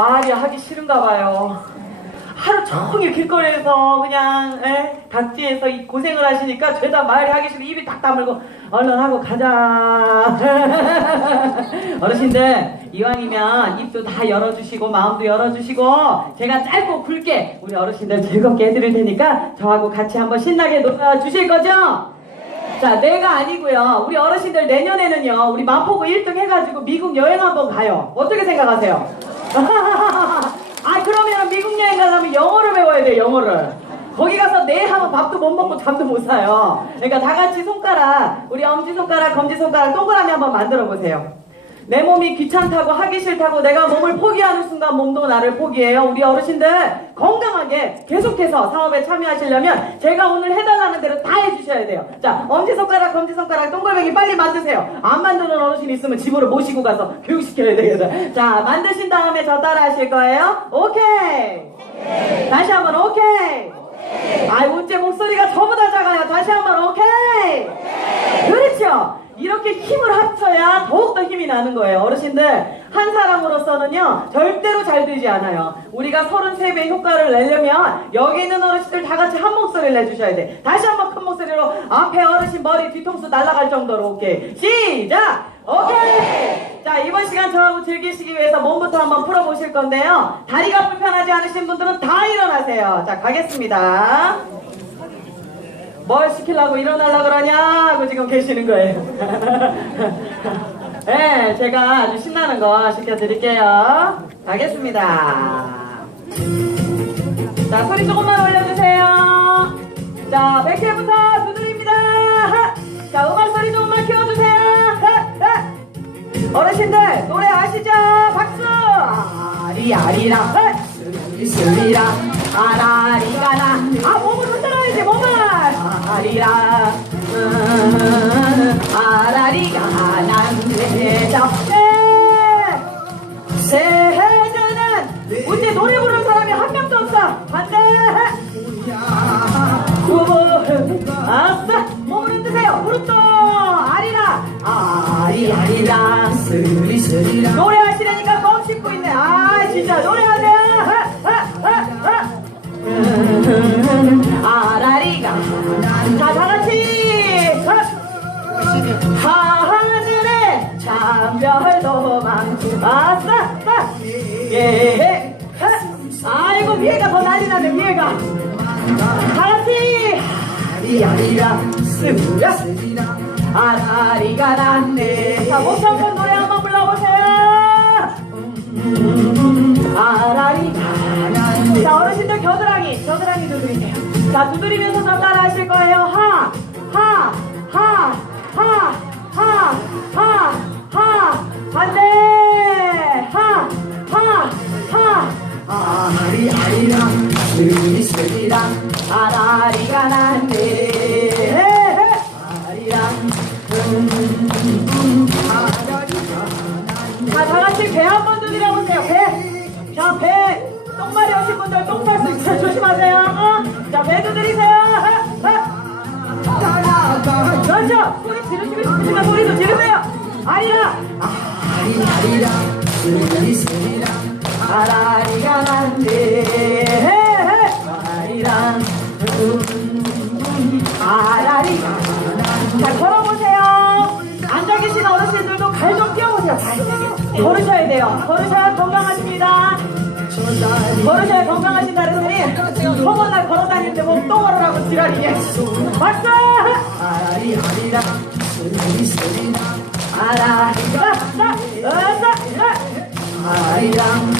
말이 하기 싫은가 봐요. 하루 종일 길거리에서 그냥 에? 닭지에서 이 고생을 하시니까 죄다 말이 하기 싫어 입이 딱 다물고 얼른 하고 가자 어르신들 이왕이면 입도 다 열어주시고 마음도 열어주시고 제가 짧고 굵게 우리 어르신들 즐겁게 해드릴 테니까 저하고 같이 한번 신나게 놀아 주실 거죠? 자, 내가 아니고요. 우리 어르신들 내년에는요. 우리 마포구 1등 해가지고 미국 여행 한번 가요. 어떻게 생각하세요? 아, 그러면 미국 여행 가려면 영어를 배워야 돼요. 영어를. 거기 가서 내 하면 밥도 못 먹고 잠도 못 사요. 그러니까 다 같이 손가락, 우리 엄지 손가락, 검지 손가락 동그라미 한번 만들어 보세요. 내 몸이 귀찮다고 하기 싫다고 내가 몸을 포기하는 순간 몸도 나를 포기해요. 우리 어르신들 건강하게 계속해서 사업에 참여하시려면 제가 오늘 해달라는 대로 다 해주셔야 돼요. 자, 엄지손가락, 검지손가락, 동글뱅이 빨리 만드세요. 안 만드는 어르신 있으면 집으로 모시고 가서 교육시켜야 되겠어요. 자, 만드신 다음에 저 따라 하실 거예요. 오케이. 다시 한번 오케이. 아, 어째 목소리가 저보다 작아요. 다시 한번 오케이. 그렇죠. 이렇게 힘을 더욱더 힘이 나는 거예요. 어르신들, 한 사람으로서는요, 절대로 잘 되지 않아요. 우리가 33배의 효과를 내려면, 여기 있는 어르신들 다 같이 한 목소리를 내주셔야 돼. 다시 한번 큰 목소리로, 앞에 어르신 머리 뒤통수 날아갈 정도로, 오케이. 시작! 오케이! 자, 이번 시간 저하고 즐기시기 위해서 몸부터 한번 풀어보실 건데요. 다리가 불편하지 않으신 분들은 다 일어나세요. 자, 가겠습니다. 뭘 시키려고 일어나려고 그러냐고 지금 계시는 거예요. 네, 제가 아주 신나는 거 시켜드릴게요. 가겠습니다. 자, 소리 조금만 올려주세요. 자, 100회부터 두드립니다. 하! 자, 음악 소리 조금만 키워주세요. 어르신들, 노래 아시죠? 박수! 아리아리라, 하! 스리스리라, 아라리가라. 아, 몸을 흔들어야지, 몸을! 아리라, 음, 아라리가 노래하시라니까 껌 씹고 있네. 아 진짜. 음, 아라리가. 자 다같이. 하늘에 참별도 많고. 아싸 하. 예. 하. 아이고 위에가 더 난리 나네 위에가. 다같이. 아리아리라 스무야 아라리가 났네. 자 목청껏 노래 아라리가 났네 자 어르신들 겨드랑이 겨드랑이 두드리세요. 자 두드리면서 저 따라 하실 거예요. 하 하 하 하 하 하 하. 반대. 하 하 하. 아리 아리라. 스리스리라. 아라리가 났네. 아리랑. 자, 배. 자, 배. 똥마리 오신 분들 똥살 수 있어요. 조심하세요. 어? 자, 배 두드리세요. 어? 어? 그렇죠. 소리 지르시고 싶으시면 소리도 지르세요. 아리라. 아리라. 스리스리라. 아라리가 났네. 아리랑. 아라리가 자, 걸어보세요. 앉아 계신 어르신들도 발좀 띄워보세요. 발. 걸으셔야 돼요. 걸으셔야 건강하십니다. 걸으셔야 건강하신다 그랬더니 저번날 걸어다니는데 뭐또 걸으라고 지랄이게 왔어! 아리아리라 소리소리라 아라리라 아라리라 아리랑